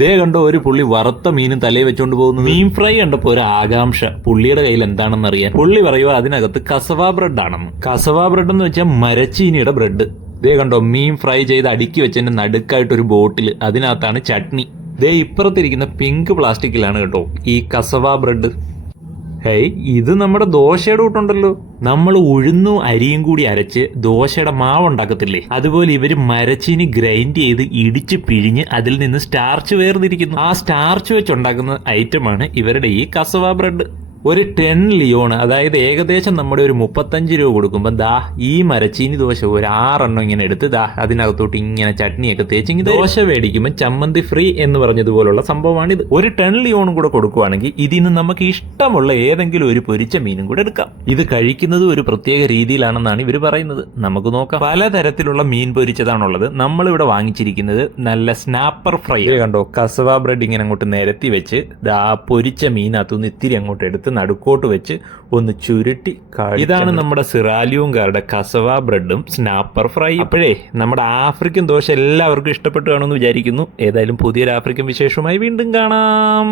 ദേ കണ്ടോ ഒരു പുള്ളി വറുത്ത മീനും തലയിൽ വെച്ചോണ്ട് പോകുന്നു മീൻ ഫ്രൈ കണ്ടപ്പോ ഒരു ആകാംക്ഷ. പുള്ളിയുടെ കയ്യിൽ എന്താണെന്ന് അറിയാൻ. പുള്ളി പറയുക അതിനകത്ത് കസവ ബ്രെഡ് ആണെന്ന് കസവ ബ്രെഡ് എന്ന് വെച്ചാൽ മരച്ചീനിയുടെ ബ്രെഡ്. ദേ കണ്ടോ മീൻ ഫ്രൈ ചെയ്ത് അടുക്കി വെച്ചതിന്റെ നടുക്കായിട്ട് ഒരു ബോട്ടിൽ അതിനകത്താണ് ചട്നി. ദേ ഇപ്പുറത്തിരിക്കുന്ന പിങ്ക് പ്ലാസ്റ്റിക്കിലാണ് കേട്ടോ ഈ കസവ ബ്രെഡ്. ഹേയ് ഇത് നമ്മുടെ ദോശയുടെ കൂട്ടുണ്ടല്ലോ. നമ്മൾ ഉഴുന്നും അരിയും കൂടി അരച്ച് ദോശയുടെ മാവ് ഉണ്ടാക്കത്തില്ലേ? അതുപോലെ ഇവർ മരച്ചീനി ഗ്രൈൻഡ് ചെയ്ത് ഇടിച്ച് പിഴിഞ്ഞ് അതിൽ നിന്ന് സ്റ്റാർച്ച് വേർതിരിക്കുന്നു. ആ സ്റ്റാർച്ച് വെച്ച് ഉണ്ടാക്കുന്ന ഐറ്റമാണ് ഇവരുടെ ഈ കസവ ബ്രെഡ് ഒരു ടെൻ ലിയോൺ അതായത് ഏകദേശം നമ്മുടെ ഒരു മുപ്പത്തഞ്ച് രൂപ കൊടുക്കുമ്പോൾ ദാ ഈ മരച്ചീനി ദോശ ഒരു ആറെണ്ണം ഇങ്ങനെ എടുത്ത് ദാ അതിനകത്തോട്ട് ഇങ്ങനെ ചട്നിയൊക്കെ തേച്ച് ദോശ മേടിക്കുമ്പോൾ ചമ്മന്തി ഫ്രീ എന്ന് പറഞ്ഞതുപോലുള്ള സംഭവമാണ് ഇത് ഒരു ടെൻ ലിയോണും കൂടെ കൊടുക്കുവാണെങ്കിൽ ഇതിൽ നിന്ന് നമുക്ക് ഇഷ്ടമുള്ള ഏതെങ്കിലും ഒരു പൊരിച്ച മീനും കൂടെ എടുക്കാം. ഇത് കഴിക്കുന്നത് ഒരു പ്രത്യേക രീതിയിലാണെന്നാണ് ഇവർ പറയുന്നത്. നമുക്ക് നോക്കാം. പലതരത്തിലുള്ള മീൻ പൊരിച്ചതാണുള്ളത്. നമ്മളിവിടെ വാങ്ങിച്ചിരിക്കുന്നത് നല്ല സ്നാപ്പർ ഫ്രൈ കണ്ടോ? കസവ ബ്രെഡ് ഇങ്ങനെ അങ്ങോട്ട് നിരത്തി വെച്ച് ദാ പൊരിച്ച മീനകത്തുനിന്ന് ഇത്തിരി അങ്ങോട്ട് എടുത്ത് നടുക്കോട്ട് വെച്ച് ഒന്ന് ചുരുട്ടി ഇതാണ് നമ്മുടെ സിറാലിയോങ്കാരുടെ കസവ ബ്രെഡും സ്നാപ്പർ ഫ്രൈ. അപ്പോഴേ നമ്മുടെ ആഫ്രിക്കൻ ദോശ എല്ലാവർക്കും ഇഷ്ടപ്പെട്ടു കാണുമെന്ന് വിചാരിക്കുന്നു. ഏതായാലും പുതിയൊരു ആഫ്രിക്കൻ വിശേഷമായി വീണ്ടും കാണാം.